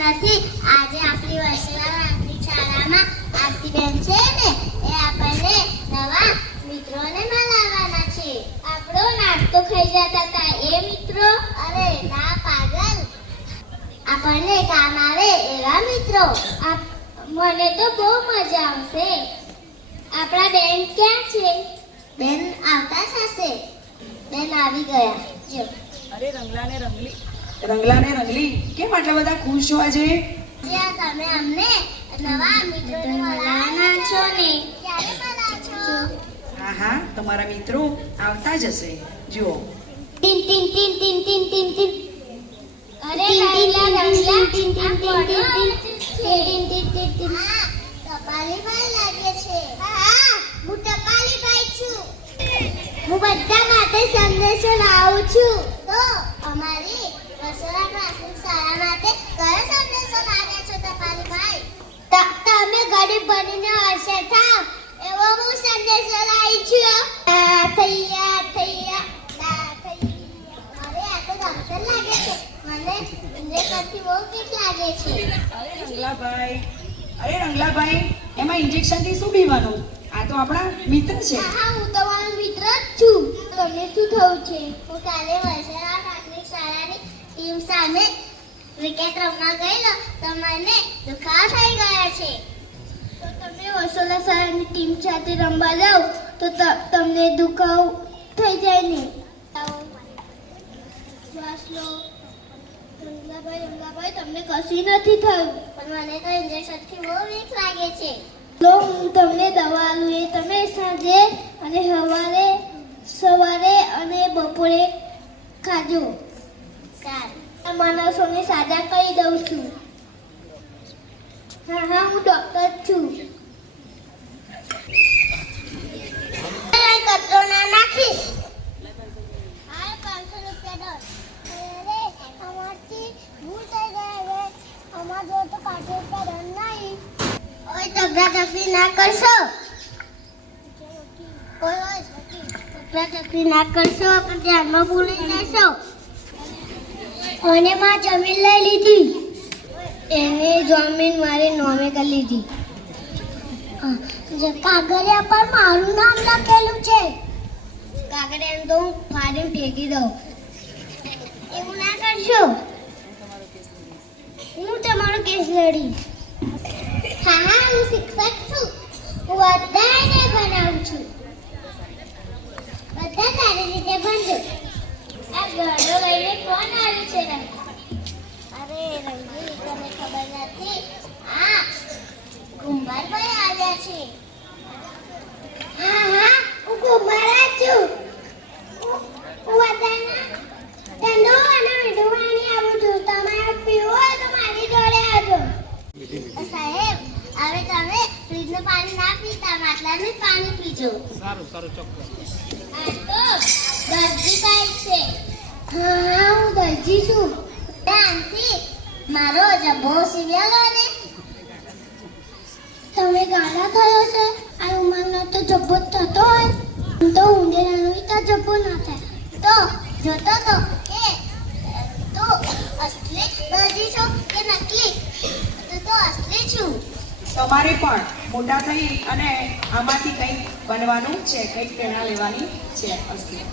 નથી. આજે આપણી વર્ષના શાળામાં આરતી બેન છે ને, એ આપણને નવા મિત્રોને મળવાના છે. આપણો નાસ્તો ખાઈ જતા હતા એ મિત્રો, અરે ના પાગલ, આપણને કામ આવે એવા મિત્રો. મને તો બહુ મજા આવશે. આપણા બેન ક્યાં છે? બેન આવતા જ હશે. બેન આવી ગયા. જો અરે રંગલા ને રંગલી કેમ આટલા બધા ખુશ છો આજે? જ્યાં તમે અમને નવા મિત્રોને મળવાના છો ને, ક્યારે મળાશો? હા તમારા મિત્રો આવતા જ હશે. જુઓ ટીન ટીન ટીન ટીન ટીન ટીન ટીન. અરે રંગલા ટીન ટીન ટીન ટીન ટીન. ટપાલી ભાઈ લાગે છે. હા, હું ટપાલી ભાઈ છું. હું બધા માટે સંદેશો લાવું છું. તો અમારી રસોડા પ્રાથમિક શાળા માટે કયો સંદેશો લાવ્યા છો ટપાલી ભાઈ? તમે ગરીબ બનીને હોશિયાર થાવ એવો હું સંદેશો લાવી છું. થૈયા થૈયા અરે આ તો ડોક્ટર લાગે છે. મને ઇન્જેક્શન કરતી બહુ બીક લાગે છે. અરે રંગલાભાઈ એમાં ઇન્જેક્શન થી શું બીવાનું? આ તો આપણા મિત્ર છે. હા, હું તમારો મિત્ર જ છું. તમને શું થયું છે? હું કાલે વર્ષના પ્રાથમિક શાળાની ટીમ સામે ક્રિકેટ રમવા ગયેલો તો મને દુખાવો થઈ ગયો છે. તો તમે વર્ષોના શાળાની ટીમ સાથે રમવા જાઓ તો તમને દુખાવો થઈ જાય ને. શ્વાસ લો. રંગલાભાઈ તમને કશું નથી થયું, પણ મને તો ઇન્જેક્શનથી બહુ બીક લાગે છે. લો, હું તમને દવા આલું, એ તમે સાંજે અને સવારે અને બપોરે ખાજો. સારું, માણસોને સાજા કરી દઉં છું. હા, હું ડોક્ટર છું. કચરો ના નાખીશ. હા, 500 રૂપિયા દો. અમારથી ભૂલ થઈ ગઈ. અમાર જો તો 500 રૂપિયા દંડ નહીં. ઓય તગડા ના કરશો. તગડા ના કરશો, પણ ધ્યાનમાં ભૂલી જશો. અને માં જમીન લઈ લીધી. એને જમીન મારી નોમે કરી લીધી. કાગળિયા પર મારું નામ લખેલું છે. કાગળિયા તો હું ફાડીને ફેંકી દઉં. એવું ના કરશો. હું તમારો કેસ લડીશ. હા, હું શિક્ષક છું. હું બધાને ભણાવું છું. બધા સારી રીતે ભણજો. આ ઘડો લઈને કોણ આવ્યું છે? અરે રંગી, તને ખબર નથી? હા, કુંભારભાઈ આવ્યા છે. હા, હું કુંભાર છું. હું બધાના ઠંડો અને મીઠું પાણી આપું છું. તમારે પીવું હોય તો મારી જોડે આવજો. સાહેબ, હવે તમે ફ્રીજનું પાણી ના પીતા, માટલાનું જ પાણી પીજો. સારું ચોક્કસ. આ તો દરજીભાઈ છે. હા, હું દરજી છું. આંટી, મારો જબ્બો સીવેલો ને. તમે ગાળા થયો છે. આ ઉંમરનો તો જબ્બો થતો હોય. તો ઉંદેરાનો તો જબ્બો ના થાય. તો જોતો તો કે તું અસલી દરજી છો કે નકલી? તો અસલી છું. તમારે પણ મોટા થઈ અને આમાંથી કંઈક બનવાનું છે, કંઈક પ્રેરણા લેવાની છે. અસલી